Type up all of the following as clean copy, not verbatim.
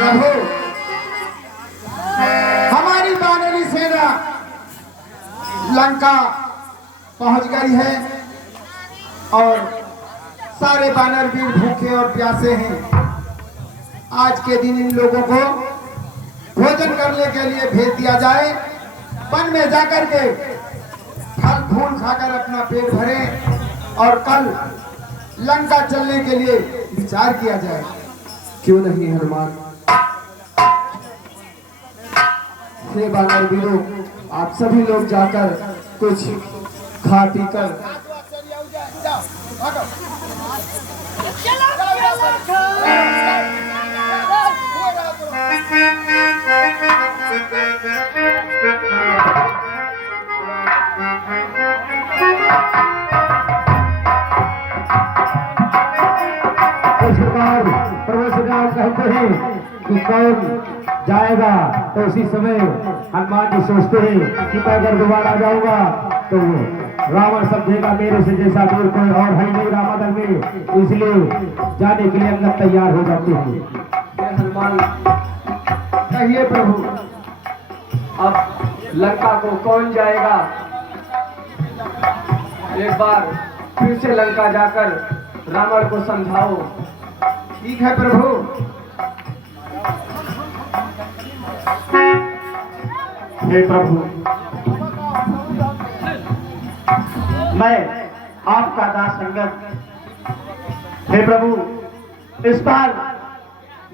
प्रभु हमारी वानरी सेना लंका पहुंच गई है और सारे वानर वीर भूखे और प्यासे हैं। आज के दिन इन लोगों को भोजन करने के लिए भेज दिया जाए। वन में जाकर के फल फूल खाकर अपना पेट भरें और कल लंका चलने के लिए विचार किया जाए। क्यों नहीं हनुमान? हे वानर वीरों, आप सभी लोग जाकर कुछ खा पी कर कहते हैं कि कौन जाएगा, तो उसी समय हनुमान जी सोचते हैं कि मैं अगर दोबारा जाऊंगा तो रावण समझेगा मेरे से जैसा दूर कोई और है नहीं रामादल में, इसलिए जाने के लिए अंगद तैयार हो जाते हैं। हनुमान कहिए प्रभु, अब लंका को कौन जाएगा? एक बार फिर से लंका जाकर रावण को समझाओ। ठीक है प्रभु। हे प्रभु, मैं आपका दास अंगद। हे प्रभु, इस बार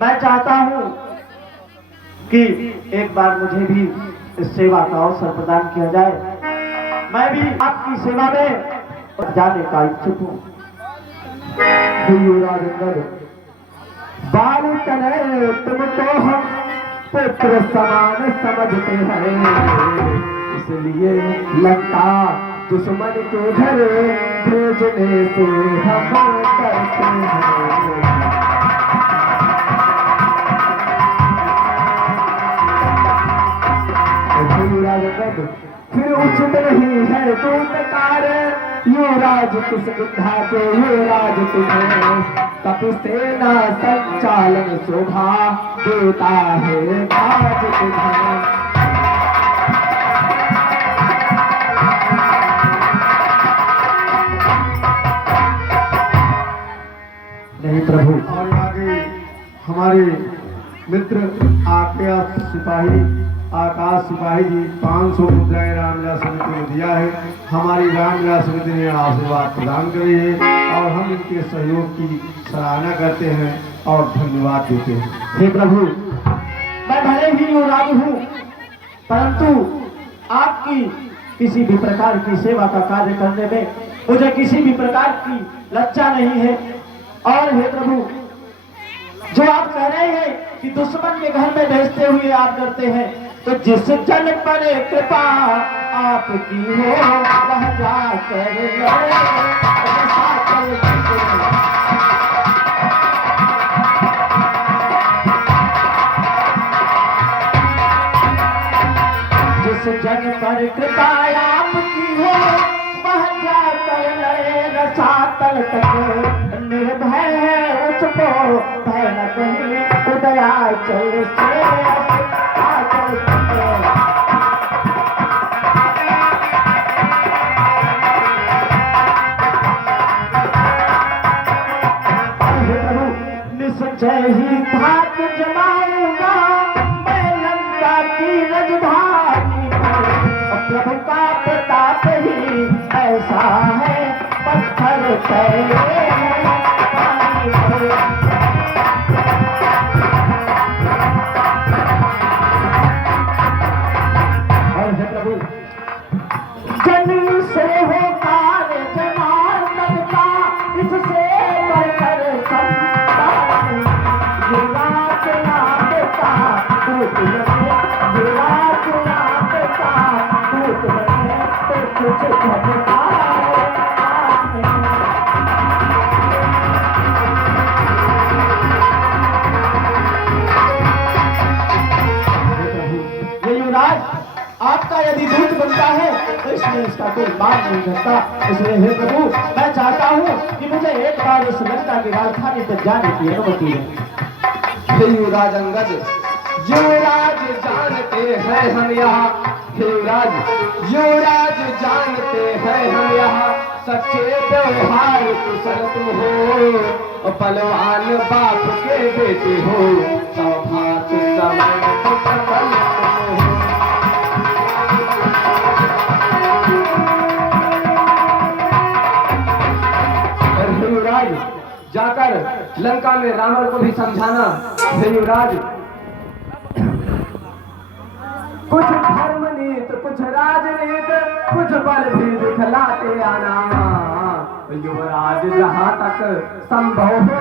मैं चाहता हूं कि एक बार मुझे भी इस सेवा का अवसर प्रदान किया जाए। मैं भी आपकी सेवा में जाने का इच्छुक हूँ। राजेंद्र, बाल तले तुमको हम पुत्र समान समझते हैं, इसलिए लंका दुश्मन के घर भेजने से हम करते हैं। फिर उचित नहीं है दूत कार्य, युवराज किस विद्या के युवराज तुम्हें, कपि सेना संचालन शोभा देता है राज तुम्हें। नहीं प्रभु। और आगे हमारे मित्र आकाश सिपाही जी 500 मुद्राएं रामलीला समिति को दिया है। हमारी रामलीला समिति ने आशीर्वाद प्रदान करी है और हम इनके सहयोग की सराहना करते हैं और धन्यवाद देते हैं। हे प्रभु, मैं भले ही युवराज हूँ, परंतु आपकी किसी भी प्रकार की सेवा का कार्य करने में मुझे किसी भी प्रकार की लज्जा नहीं है। और हे प्रभु, जो आप कह रहे हैं कि दुश्मन के घर में भेजते हुए आप डरते हैं, तो जिस जन पर कृपा आपकी हो वह जाकर जिस जन पर कृपा आपकी हो वह जाकर लड़े रसातल तक, निर्भय है उसको भय न कहीं, उदयाचल से आचल निश्चय ही धाक जमाऊंगा मैं लंका की राजधानी पर, प्रभु का प्रताप ही ऐसा है पत्थर तैरे पानी पर। आपका यदि दूत बनता है तो इसमें इसका कोई बात नहीं करता। इसलिए हे प्रभु, मैं चाहता हूँ कि मुझे एक बार इस लंका की राजधानी तक जाने की अनुमति है। हे युवराज अंगद, युवराज जानते हैं हम यहाँ, हे युवराज जानते हैं हम यहाँ, सच्चे व्यवहार कुशल तुम हो, बलवान बाप के बेटे हो, सौभाग्य समय तो प्रबल तुम हो। हे युवराज, जाकर लंका में रावण को भी समझाना। हे युवराज, कुछ धर्म नीत, कुछ राजनीत, कुछ बल भी दिखलाते आना। युवराज जहाँ तक संभव हो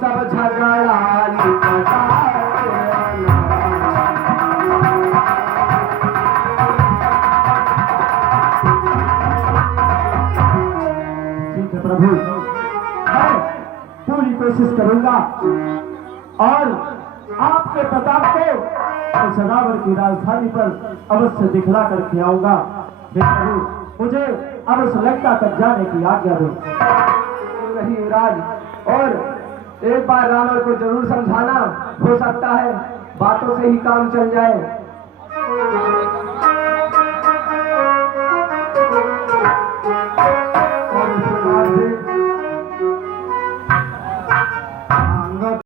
सब झगड़ा निपटाते आना। ठीक है प्रभु, मैं पूरी कोशिश करूंगा और आपके प्रताप को सदावर की राजधानी पर अवश्य दिखला करके आऊंगा। हे प्रभु, मुझे अवश्य लंका तक जाने की आज्ञा दो। नहीं युवराज, और एक बार रावण को जरूर समझाना, हो सकता है बातों से ही काम चल जाए।